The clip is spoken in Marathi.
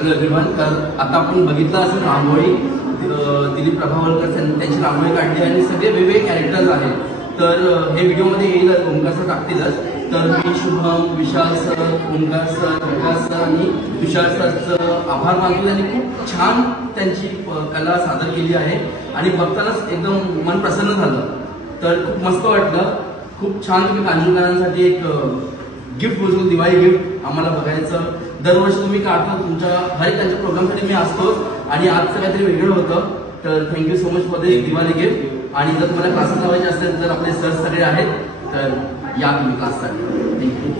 Hello everyone. तर आता आपण बघितलं असेल रांगोळी दिलीप प्रभावळकर त्यांची रांगोळी काढली आणि सगळे वेगवेगळे कॅरेक्टर्स आहेत. तर हे व्हिडिओमध्ये येईलच, ओंकार सर टाकतीलच. तर मी शुभम, विशाल सर, ओंकार सर, प्रकाश सर आणि विशाल सरचं आभार मानतो. त्यांनी खूप छान त्यांची कला सादर केली आहे आणि बघतानाच एकदम मन प्रसन्न झालं. तर खूप मस्त वाटलं. खूप छान तुम्ही कांजूरकरांसाठी एक गिफ्ट बोलतो, दिवाळी गिफ्ट आम्हाला बघायचं. दरवर्षी तुम्ही काढता, तुमच्या हर एक त्यांच्या प्रोग्रामसाठी मी असतोच आणि आजचं काहीतरी वेगळं होतं. तर thank you so much for this Diwali gift. आणि जर तुम्हाला क्लासेस लावायचे असेल तर आपले सर सगळे आहेत, तर या तुम्ही क्लाससाठी. थँक्यू.